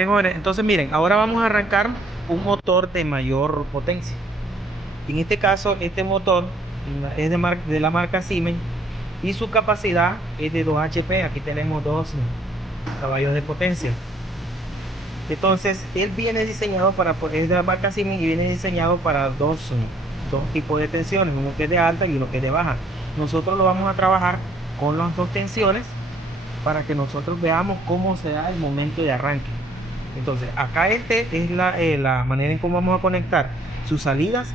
Mejores. Entonces miren, ahora vamos a arrancar un motor de mayor potencia. En este caso, este motor es de la marca Siemens y su capacidad es de 2 HP. Aquí tenemos 2 caballos de potencia. Entonces, él viene diseñado para, es de la marca Siemens y viene diseñado para dos tipos de tensiones, uno que es de alta y uno que es de baja. Nosotros lo vamos a trabajar con las dos tensiones para que nosotros veamos cómo se da el momento de arranque. Entonces, acá este es la manera en cómo vamos a conectar sus salidas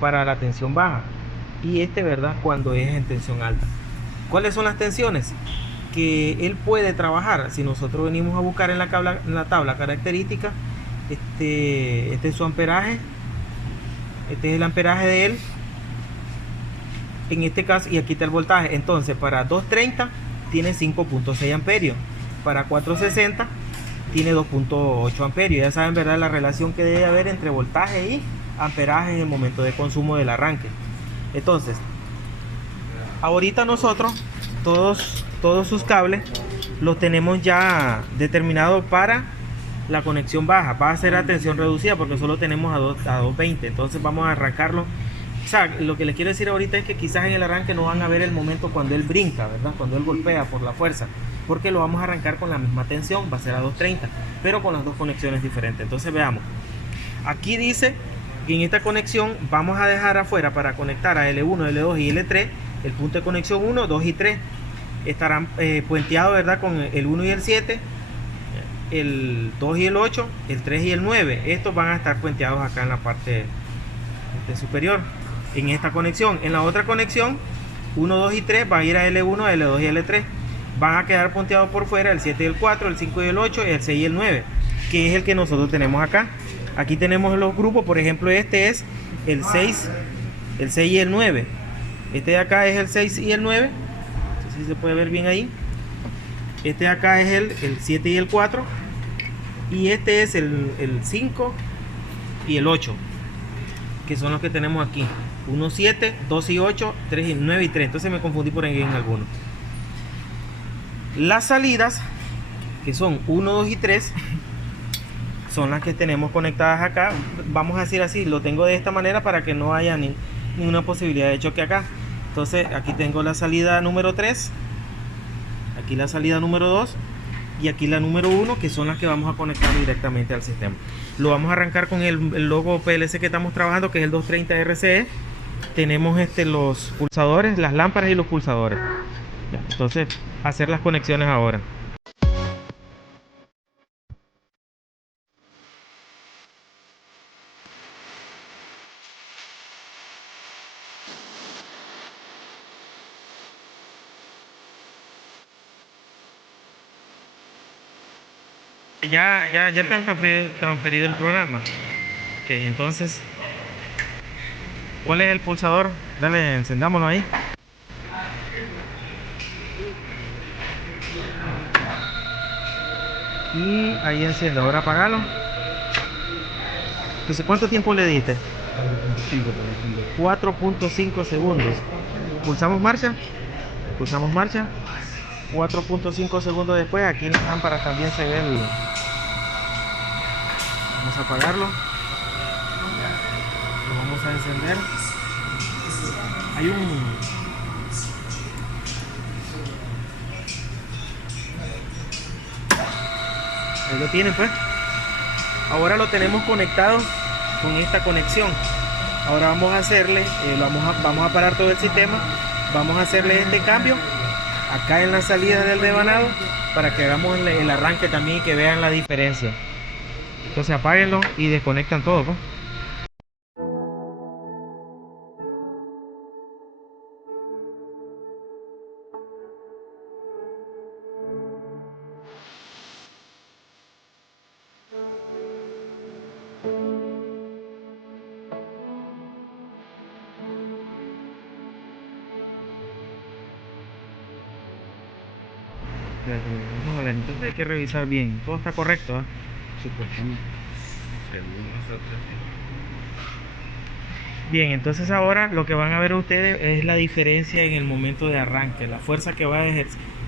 para la tensión baja y este, ¿verdad?, cuando es en tensión alta. ¿Cuáles son las tensiones que él puede trabajar? Si nosotros venimos a buscar en la tabla característica, este es su amperaje, este es el amperaje de él en este caso, y aquí está el voltaje. Entonces para 230 tiene 5.6 amperios, para 460 tiene 2.8 amperios. Ya saben, ¿verdad?, la relación que debe haber entre voltaje y amperaje en el momento de consumo del arranque. Entonces ahorita nosotros todos sus cables los tenemos ya determinados para la conexión baja. Va a ser a tensión reducida porque solo tenemos a 220. Entonces vamos a arrancarlo. O sea, lo que les quiero decir ahorita es que quizás en el arranque no van a ver el momento cuando él brinca, ¿verdad?, cuando él golpea por la fuerza, porque lo vamos a arrancar con la misma tensión, va a ser a 230, pero con las dos conexiones diferentes. Entonces veamos, aquí dice que en esta conexión vamos a dejar afuera para conectar a L1, L2 y L3 el punto de conexión 1, 2 y 3. Estarán puenteados, ¿verdad?, con el 1 y el 7, el 2 y el 8, el 3 y el 9. Estos van a estar puenteados acá en la parte superior, en esta conexión. En la otra conexión 1, 2 y 3 van a ir a L1, L2 y L3. Van a quedar punteados por fuera el 7 y el 4, el 5 y el 8, el 6 y el 9, que es el que nosotros tenemos acá. Aquí tenemos los grupos, por ejemplo, este es el 6 y el 9. Este de acá es el 6 y el 9. No sé si se puede ver bien ahí. Este de acá es el 7 y el 4. Y este es el 5 y el 8, que son los que tenemos aquí. 1, 7, 2 y 8, 3 y 9 y 3. Entonces me confundí por ahí en algunos. Las salidas, que son 1, 2 y 3, son las que tenemos conectadas acá. Vamos a decir así, lo tengo de esta manera para que no haya ninguna posibilidad de choque acá. Entonces aquí tengo la salida número 3, aquí la salida número 2 y aquí la número 1, que son las que vamos a conectar directamente al sistema. Lo vamos a arrancar con el logo PLC que estamos trabajando, que es el 230 RCE. Tenemos los pulsadores, las lámparas y los pulsadores. Entonces, hacer las conexiones ahora. Ya te han transferido el programa. Ok, entonces, ¿cuál es el pulsador? Dale, encendámoslo ahí. Y ahí enciende, ahora apagalo. Entonces, ¿cuánto tiempo le diste? 4.5 segundos. Pulsamos marcha. Pulsamos marcha. 4.5 segundos después, aquí en las lámparas también se ve el... Vamos a apagarlo. Lo vamos a encender. Hay ahí lo tienen, pues. Ahora lo tenemos conectado con esta conexión. Ahora vamos a hacerle, vamos a parar todo el sistema. Vamos a hacerle este cambio acá en la salida del devanado para que hagamos el arranque también y que vean la diferencia. Entonces apáguenlo y desconectan todo, pues. Vale, entonces hay que revisar bien, todo está correcto, ¿eh? Supuestamente. Bien, entonces ahora lo que van a ver ustedes es la diferencia en el momento de arranque, la fuerza que va a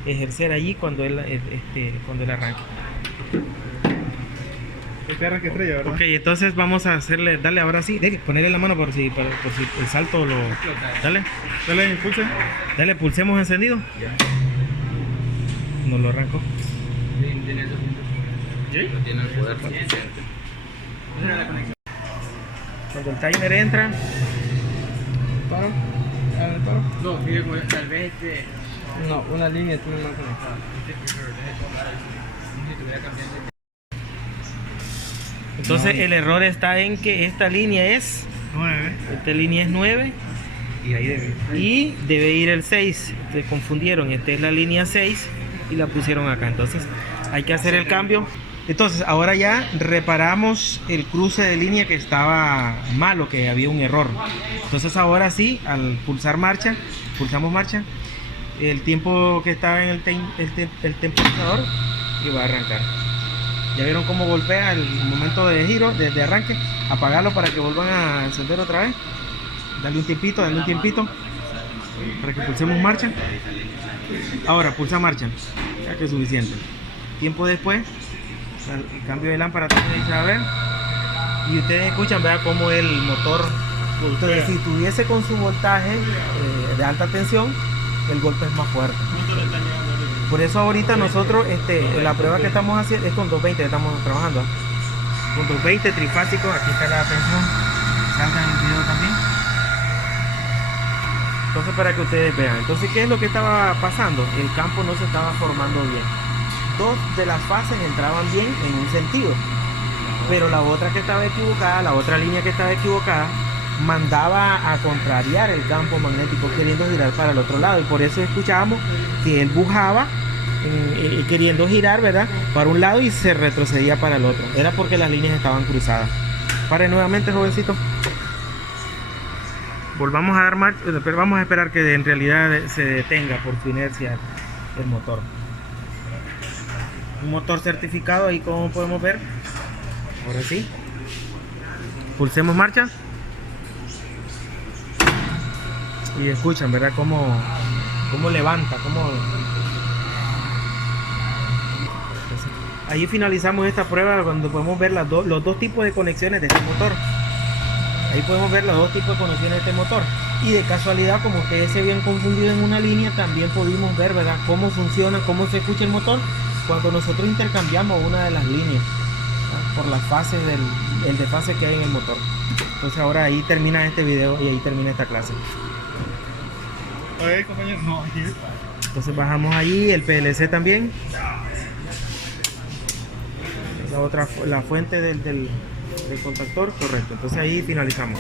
ejercer allí cuando él arranque. Este arranque estrella, ¿verdad? Ok, entonces vamos a hacerle, dale ahora sí, ponerle la mano por si el salto lo... Dale, Dale, impulse. dale, pulsemos encendido. No lo arrancó. Tiene el poder suficiente. Cuando el timer entra, Paro. Paro. No, tal vez No, una línea tiene mal conectada. entonces el error está en que esta línea es 9. 9 Y ahí debe. y debe ir el 6. Se confundieron, esta es la línea 6 y la pusieron acá. Entonces hay que hacer el cambio. Entonces ahora ya reparamos el cruce de línea que estaba malo, que había un error. Entonces ahora sí, al pulsar marcha, pulsamos marcha, el tiempo que estaba en el temporizador y va a arrancar. Ya vieron cómo golpea el momento de giro, de arranque. Apagarlo para que vuelvan a encender otra vez. Dale un tiempito para que pulsemos marcha. Ahora pulsa marcha, ya que es suficiente. Tiempo después, el cambio de lámpara también se va a ver. Y ustedes escuchan, vean cómo el motor, entonces, si tuviese con su voltaje de alta tensión, el golpe es más fuerte. Por eso ahorita nosotros, la prueba que estamos haciendo es con 220 que estamos trabajando. Con 220 trifásico, aquí está la tensión, salga en el video también. Entonces para que ustedes vean, entonces ¿qué es lo que estaba pasando? El campo no se estaba formando bien. Dos de las fases entraban bien en un sentido, pero la otra que estaba equivocada, la otra línea que estaba equivocada, mandaba a contrariar el campo magnético queriendo girar para el otro lado, y por eso escuchábamos que él bujaba queriendo girar, ¿verdad?, para un lado y se retrocedía para el otro. Era porque las líneas estaban cruzadas. Pare nuevamente, jovencito. Volvamos a dar marcha, pero vamos a esperar que en realidad se detenga por su inercia el motor. Un motor certificado, ahí como podemos ver. Ahora sí, pulsemos marcha y escuchan, ¿verdad?, cómo levanta, ahí finalizamos esta prueba cuando podemos ver los dos tipos de conexiones de este motor. Ahí podemos ver los dos tipos de conexiones de este motor. Y de casualidad, como ustedes se habían confundido en una línea, también pudimos ver, ¿verdad?, cómo funciona, cómo se escucha el motor cuando nosotros intercambiamos una de las líneas, ¿verdad?, por las fases el desfase que hay en el motor. Entonces ahora ahí termina este video y ahí termina esta clase. Oye, compañero, no, aquí es. Entonces bajamos ahí el PLC también. La fuente del contactor, correcto. Entonces ahí finalizamos.